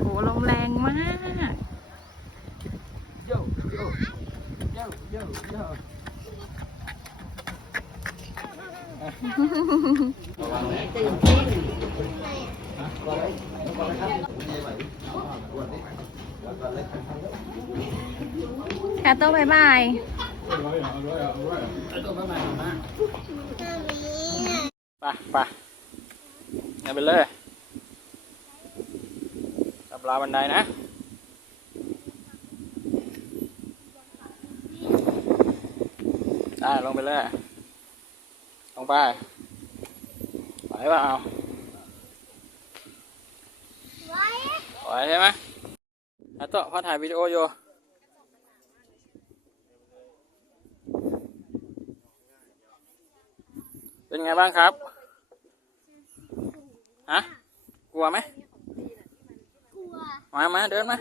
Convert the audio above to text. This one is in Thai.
โหลมแรงมากโยโยโยโยโยแคทโต้บายบายตัวประมาณมาไปไปเอาไปเลย ตับราบันไดนะได้ลงไปเลยลงไปไหวเปล่าไหวใช่ไหมอาโตะพ่อถ่ายวิดีโออยู่เป็นไงบ้างครับ ฮะ กลัวไหม มามาเดินมา เ